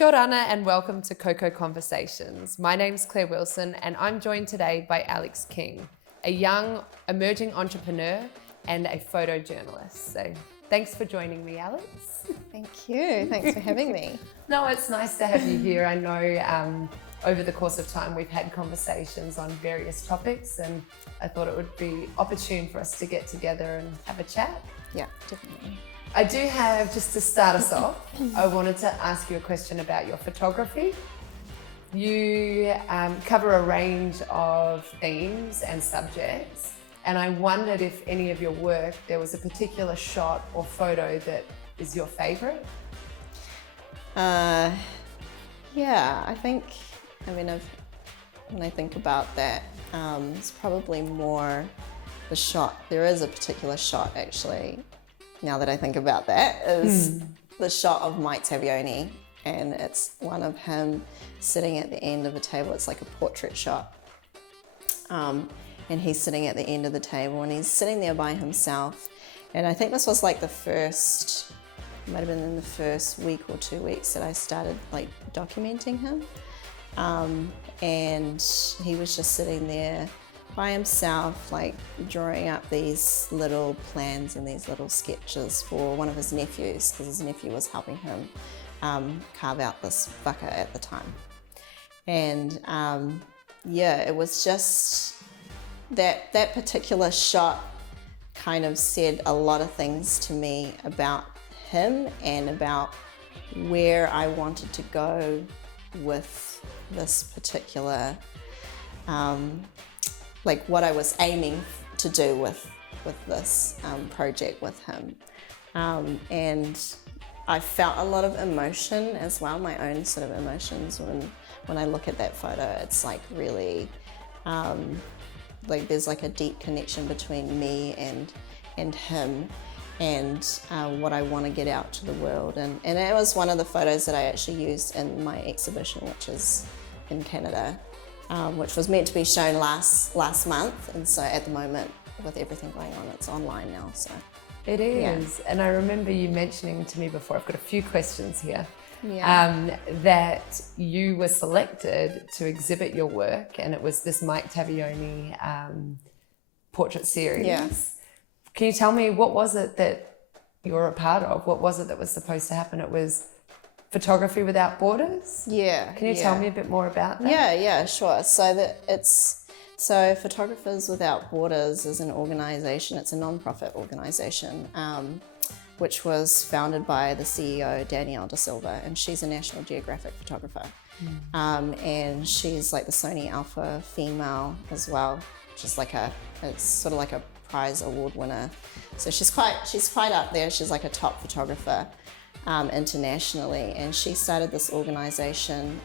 Kia ora and welcome to KOCo Conversations. My name's Claire Wilson and I'm joined today by Alex King, a young emerging entrepreneur and a photojournalist. So thanks for joining me, Alex. Thank you. Thanks for having me. No, it's nice to have you here. I know over the course of time we've had conversations on various topics and I thought it would be opportune for us to get together and have a chat. Yeah, definitely. I do have, just to start us off, I wanted to ask you a question about your photography. You cover a range of themes and subjects, and I wondered if any of your work, there was a particular shot or photo that is your favorite? Yeah, when I think about that, it's probably more the shot. There is a particular shot actually, now that I think about that, is the shot of Mike Tavioni, and it's one of him sitting at the end of a table. It's like a portrait shot, and he's sitting at the end of the table and he's sitting there by himself. And I think this was like it might have been in the first week or 2 weeks that I started like documenting him, and he was just sitting there by himself, like drawing up these little plans and these little sketches for one of his nephews, because his nephew was helping him carve out this whaka at the time. And it was just that particular shot kind of said a lot of things to me about him and about where I wanted to go with this particular like what I was aiming to do with this project with him. And I felt a lot of emotion as well, my own sort of emotions when I look at that photo. It's like really, like there's like a deep connection between me and him and what I want to get out to the world. And it was one of the photos that I actually used in my exhibition, which is in Canada. Which was meant to be shown last month, and so at the moment, with everything going on, it's online now. So it is, yeah. And I remember you mentioning to me before, I've got a few questions here, that you were selected to exhibit your work, and it was this Mike Tavioni portrait series. Yes. Can you tell me, what was it that you were a part of? What was it that was supposed to happen? It was Photography Without Borders? Yeah. Can you tell me a bit more about that? Yeah, sure. So Photographers Without Borders is an organisation. It's a non-profit organisation, which was founded by the CEO Danielle De Silva, and she's a National Geographic photographer, and she's like the Sony Alpha female as well, which is it's sort of like a prize award winner. So she's quite up there. She's like a top photographer. Internationally, and she started this organization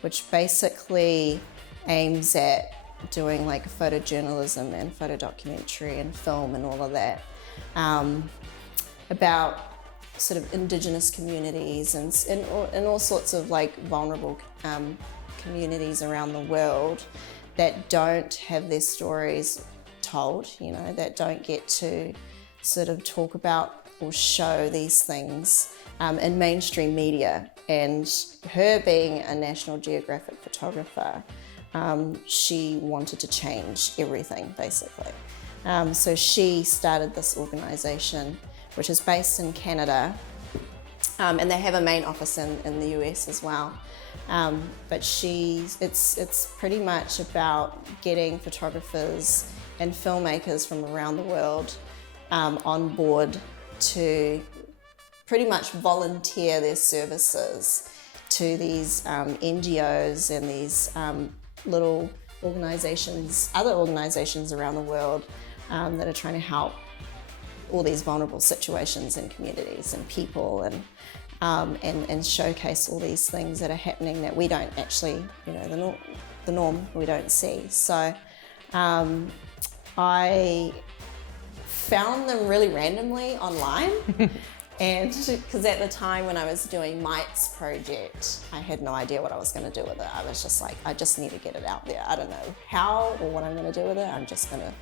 which basically aims at doing like photojournalism and photodocumentary and film and all of that, about sort of indigenous communities and all sorts of like vulnerable communities around the world that don't have their stories told, that don't get to sort of talk about or show these things in mainstream media. And her being a National Geographic photographer, she wanted to change everything basically. So she started this organization, which is based in Canada, and they have a main office in the US as well. But it's pretty much about getting photographers and filmmakers from around the world on board to pretty much volunteer their services to these NGOs and these little organizations, other organizations around the world that are trying to help all these vulnerable situations and communities and people, and showcase all these things that are happening that we don't actually, the norm we don't see. So I found them really randomly online, and because at the time when I was doing Mike's project, I had no idea what I was going to do with it. I was just like, I just need to get it out there. I don't know how or what I'm going to do with it. I'm just going to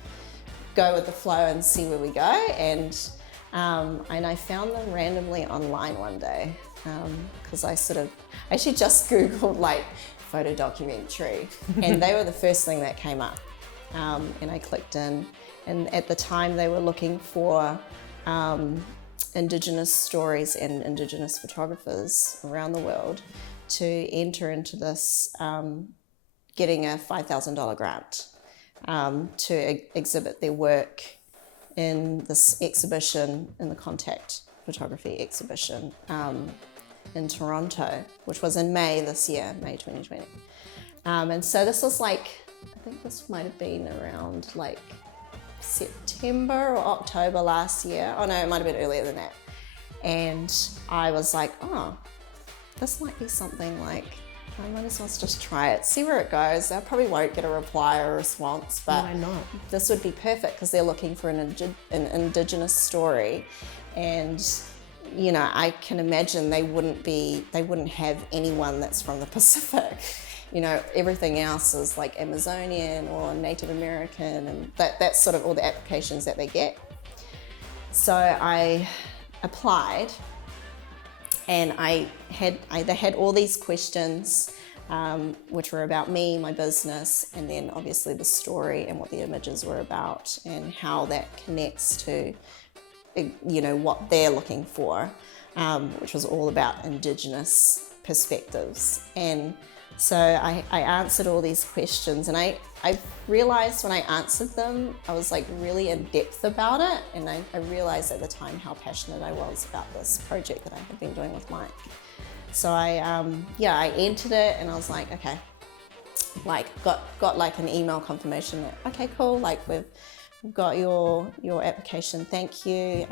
go with the flow and see where we go. And And I found them randomly online one day because I actually just Googled like photo documentary, and they were the first thing that came up. And I clicked in, and at the time they were looking for Indigenous stories and Indigenous photographers around the world to enter into this, getting a $5,000 grant to exhibit their work in this exhibition, in the Contact Photography exhibition in Toronto, which was in May this year, May 2020. And so this was like, I think this might have been around like September or October last year. Oh no, it might have been earlier than that. And I was like, oh, this might be something like, I might as well just try it, see where it goes. I probably won't get a reply or a response, but why not? This would be perfect because they're looking for an Indigenous story. And you know, I can imagine they wouldn't have anyone that's from the Pacific. You know, everything else is like Amazonian or Native American, and that's sort of all the applications that they get. So I applied, and they had all these questions, which were about me, my business, and then obviously the story and what the images were about and how that connects to, you know, what they're looking for, which was all about Indigenous perspectives. And so I answered all these questions, and I realized when I answered them, I was like really in depth about it, and I realized at the time how passionate I was about this project that I had been doing with Mike. So I entered it, and I was like, okay, like got like an email confirmation that, okay, cool, like we've got your application, thank you,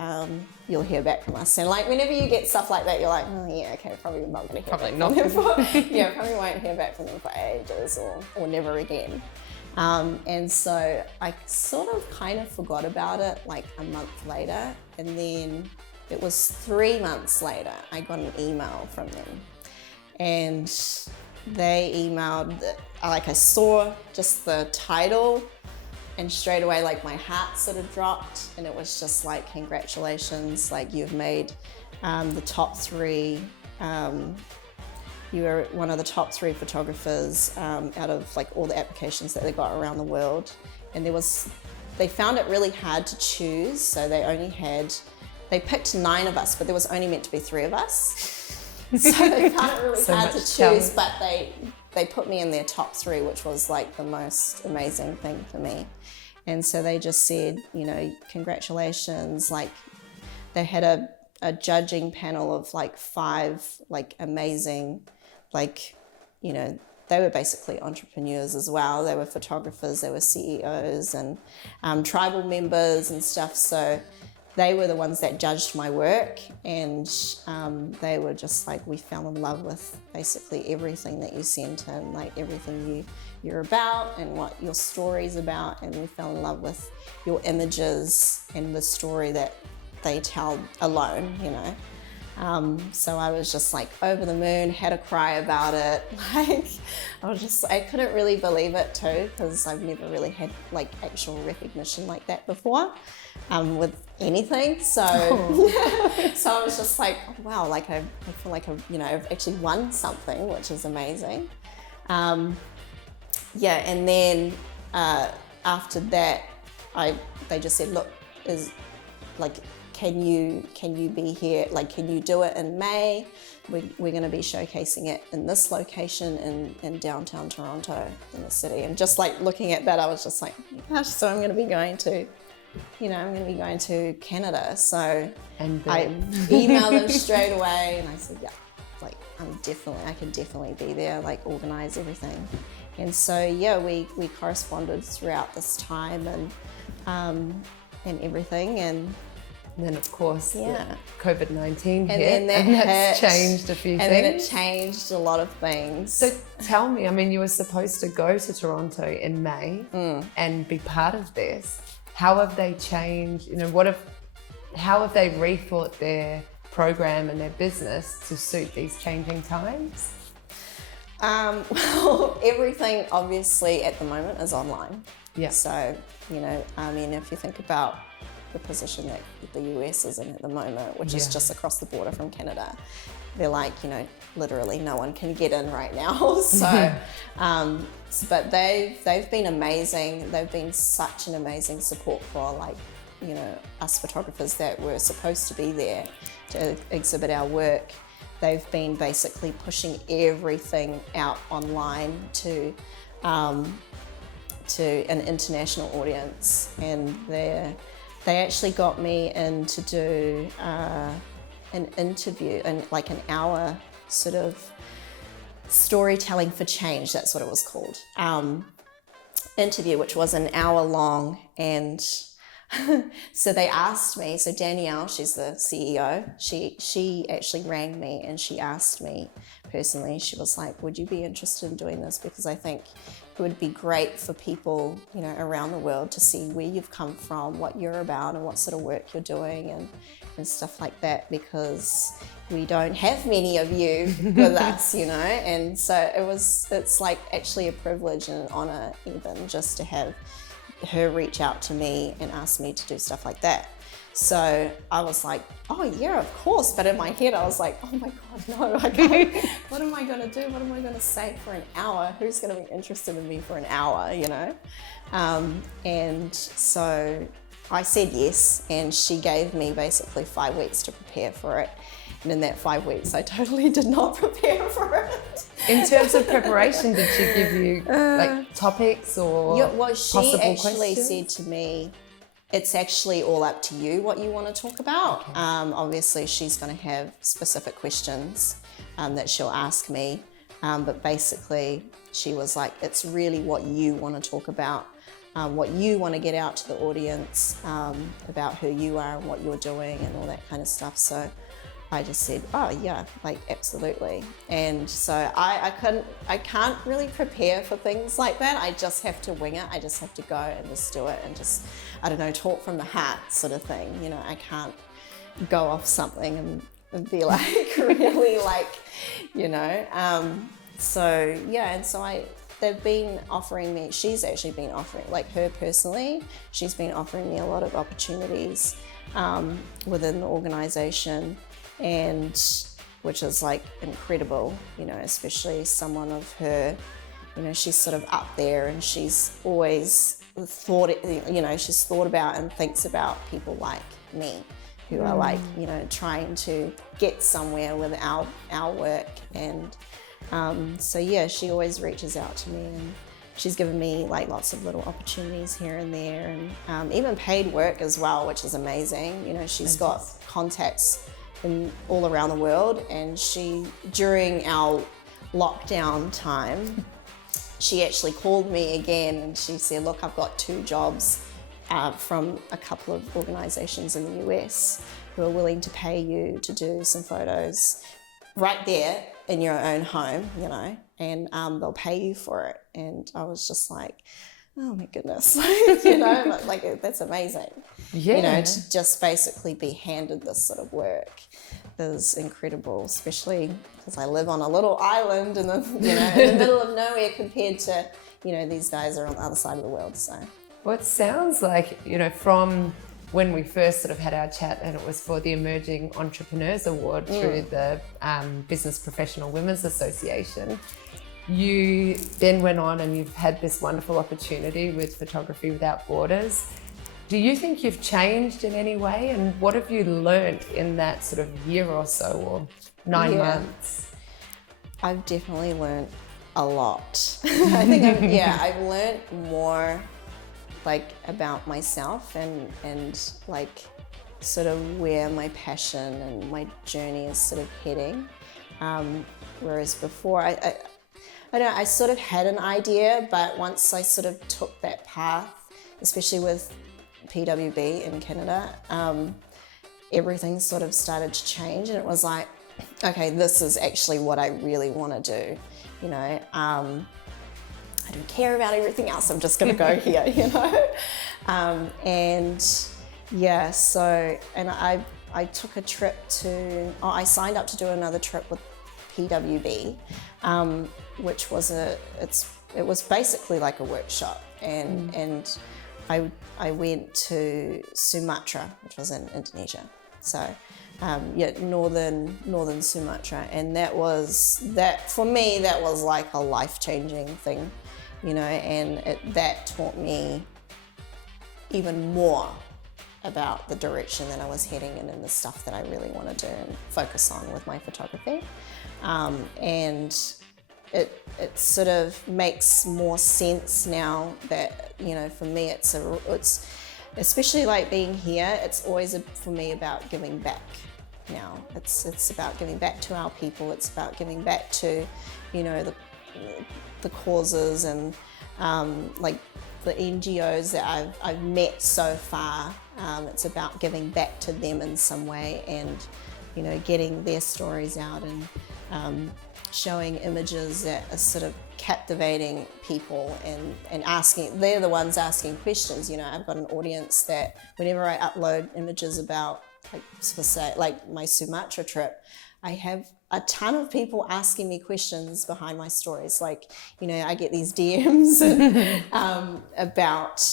you'll hear back from us. And like whenever you get stuff like that, you're like, oh yeah, okay, probably not going to hear back from them probably won't hear back from them for ages or never again. And so I sort of kind of forgot about it like a month later, and then it was 3 months later I got an email from them, and they emailed, like I saw just the title, and straight away, like my heart sort of dropped, and it was just like, congratulations, like you've made the top 3. You were one of the top 3 photographers out of like all the applications that they got around the world. And they found it really hard to choose, so they picked 9 of us, but there was only meant to be 3 of us. So they found it really hard to choose, but they put me in their top 3, which was like the most amazing thing for me. And so they just said, you know, congratulations. Like they had a judging panel of like 5 like amazing, like, you know, they were basically entrepreneurs as well. They were photographers, they were CEOs and tribal members and stuff. So they were the ones that judged my work, and they were just like, we fell in love with basically everything that you sent in, like everything you're about and what your story's about, and we fell in love with your images and the story that they tell alone, you know. So I was just like over the moon, had a cry about it. Like I couldn't really believe it too, because I've never really had like actual recognition like that before with anything. So, so I was just like, oh, wow, like I feel like I've actually won something, which is amazing. Yeah, and then after that, they just said, look, can you be here? Like, can you do it in May? We're going to be showcasing it in this location in downtown Toronto, in the city. And just like looking at that, I was just like, oh my gosh, so I'm going to be going to Canada. So I emailed them straight away, and I said, yeah, like I can definitely be there, like organize everything. And so yeah, we corresponded throughout this time and everything. And then of course, yeah, COVID-19 hit, and that's changed a few things. And then it changed a lot of things. So tell me, I mean, you were supposed to go to Toronto in May and be part of this. How have they changed? You know, how have they rethought their program and their business to suit these changing times? Well, everything obviously at the moment is online. Yeah. So, you know, I mean, if you think about the position that the US is in at the moment, which is just across the border from Canada. They're like, literally no one can get in right now. So, but they've been amazing. They've been such an amazing support for us photographers that were supposed to be there to exhibit our work. They've been basically pushing everything out online to an international audience, and they actually got me in to do an interview, and like an hour sort of storytelling for change, that's what it was called, interview, which was an hour long. And so they asked me, so Danielle, she's the CEO, she actually rang me and she asked me personally, she was like, would you be interested in doing this? Because I think it would be great for people, around the world to see where you've come from, what you're about, and what sort of work you're doing, and stuff like that, because we don't have many of you with us, and so it's like actually a privilege and an honor even just to have her reach out to me and ask me to do stuff like that. So I was like, oh yeah, of course. But in my head, I was like, oh my God, no, I can't. What am I going to do? What am I going to say for an hour? Who's going to be interested in me for an hour, And so I said yes, and she gave me basically 5 weeks to prepare for it. And in that 5 weeks, I totally did not prepare for it. In terms of preparation, did she give you like topics or she actually questions? said to me, it's actually all up to you what you want to talk about. Okay. Obviously, she's going to have specific questions that she'll ask me. But basically, she was like, it's really what you want to talk about, what you want to get out to the audience, about who you are and what you're doing and all that kind of stuff. So I just said, oh yeah, like absolutely. And so I can't really prepare for things like that. I just have to wing it. I just have to go and just do it and just, I don't know, talk from the heart sort of thing. I can't go off something and be like really like, so yeah. And so they've been offering me, she's actually been offering, like her personally, she's been offering me a lot of opportunities within the organization, and which is like incredible, especially someone of her, she's sort of up there, and she's always thought, she's thought about and thinks about people like me who are like, trying to get somewhere with our work. And so yeah, she always reaches out to me, and she's given me like lots of little opportunities here and there, and even paid work as well, which is amazing. She's got contacts all around the world, and during our lockdown time, she actually called me again and she said, look, I've got 2 jobs from a couple of organizations in the US who are willing to pay you to do some photos right there in your own home, and they'll pay you for it. And I was just like, oh my goodness, like that's amazing. Yeah. To just basically be handed this sort of work is incredible, especially because I live on a little island in the, in the middle of nowhere compared to, these guys are on the other side of the world. So. Well, it sounds like, from when we first sort of had our chat, and it was for the Emerging Entrepreneurs Award through the Business Professional Women's Association. You then went on and you've had this wonderful opportunity with Photography Without Borders. Do you think you've changed in any way? And what have you learned in that sort of year or so, or 9 months? I've definitely learned a lot. I think I've learned more like about myself and like sort of where my passion and my journey is sort of heading. Whereas before I sort of had an idea, but once I sort of took that path, especially with PWB in Canada, everything sort of started to change, and it was like, okay, this is actually what I really want to do. I don't care about everything else. I'm just going to go here, and yeah, so, and I took a trip I signed up to do another trip with PWB, which was it was basically like a workshop, and I went to Sumatra, which was in Indonesia. So northern Sumatra, and that for me that was like a life-changing thing, and that taught me even more about the direction that I was heading in and the stuff that I really want to do and focus on with my photography. And it sort of makes more sense now that, for me it's especially like being here, it's always for me about giving back now. It's about giving back to our people, it's about giving back to, the causes and like the NGOs that I've met so far. It's about giving back to them in some way and, getting their stories out and showing images that are sort of captivating people and asking, they're the ones asking questions. I've got an audience that whenever I upload images about, like my Sumatra trip, I have a ton of people asking me questions behind my stories. Like, I get these DMs about,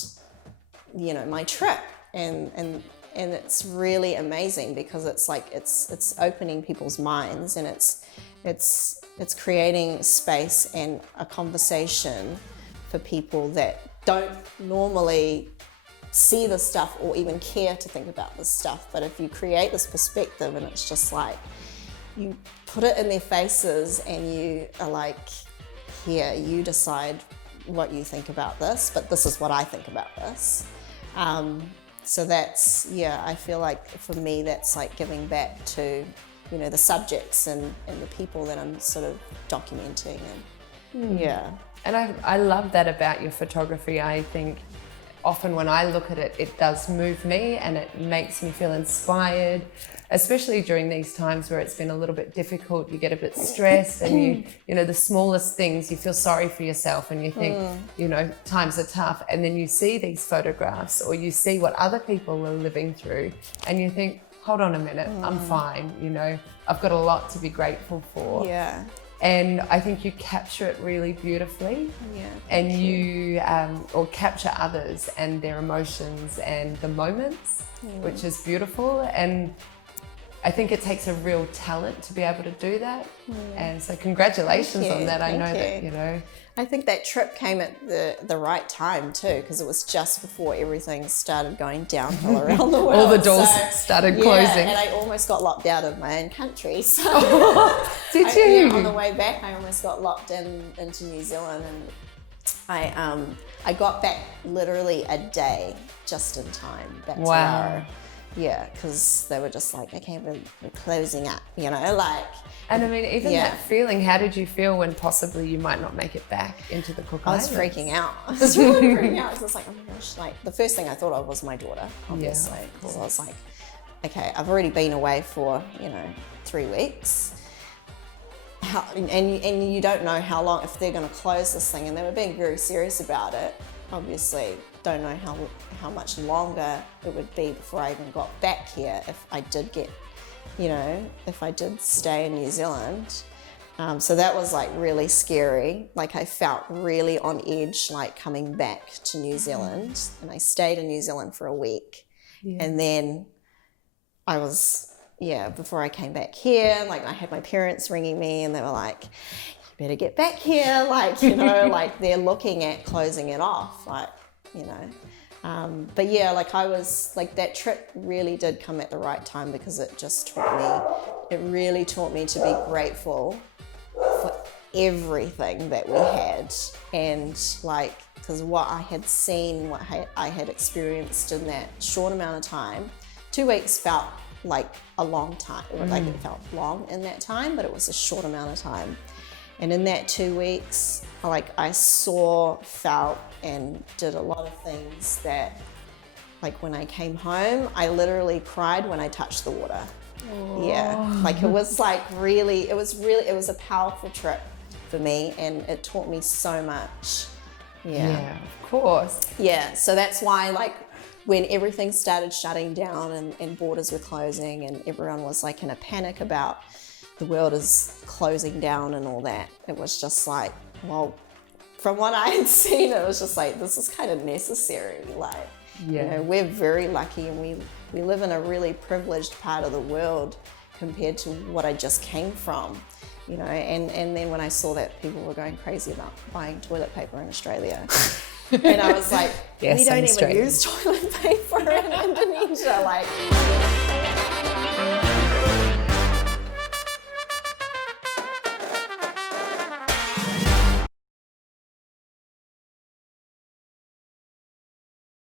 my trip, and it's really amazing because it's like it's opening people's minds, and it's creating space and a conversation for people that don't normally see the stuff or even care to think about this stuff. But if you create this perspective, and it's just like you put it in their faces and you are like, here, you decide what you think about this, but this is what I think about this. So that's, I feel like for me that's like giving back to, the subjects and the people that I'm sort of documenting. And And I love that about your photography. I think often when I look at it, it does move me and it makes me feel inspired, especially during these times where it's been a little bit difficult. You get a bit stressed and the smallest things, you feel sorry for yourself and you think, times are tough. And then you see these photographs or you see what other people are living through and you think, hold on a minute, I'm fine. I've got a lot to be grateful for. Yeah. And I think you capture it really beautifully. Yeah. And you or capture others and their emotions and the moments, which is beautiful. And I think it takes a real talent to be able to do that. And so congratulations on that. I know that, I think that trip came at the right time too, because it was just before everything started going downhill around the world. All the doors started closing. And I almost got locked out of my own country. So did you? On the way back, I almost got locked into New Zealand, and I got back literally a day just in time back to Rara. Yeah, because they were just like, okay, we're closing up, And I mean, even that feeling, how did you feel when possibly you might not make it back into the Cook Islands? I was freaking out. I was really freaking out. I was like, oh my gosh, like the first thing I thought of was my daughter, obviously. Because I was like, okay, I've already been away for, 3 weeks. And you don't know how long, if they're going to close this thing. And they were being very serious about it, obviously. Don't know how much longer it would be before I even got back here if I did get, if I did stay in New Zealand. So that was like really scary. Like I felt really on edge, like coming back to New Zealand, and I stayed in New Zealand for a week. And then I was, before I came back here, like I had my parents ringing me and they were like, you better get back here. Like, like they're looking at closing it off, like, but like I was like, that trip really did come at the right time because it just really taught me to be grateful for everything that we had. And like, because what I had seen, what I had experienced in that short amount of time, 2 weeks felt like a long time. Like it felt long in that time, but it was a short amount of time. And in that 2 weeks, like I saw, felt, and did a lot of things that, like when I came home, I literally cried when I touched the water. Aww. Yeah, like it was like really, it was a powerful trip for me, and it taught me so much. Yeah, of course. Yeah, so that's why like when everything started shutting down and borders were closing and everyone was like in a panic about the world is closing down and all that, it was just like, well, from what I had seen, it was just like, this is kind of necessary. Like, you know, we're very lucky, and we live in a really privileged part of the world compared to what I just came from, you know, and then when I saw that people were going crazy about buying toilet paper in Australia, and I was like, we don't even use toilet paper in Indonesia, like.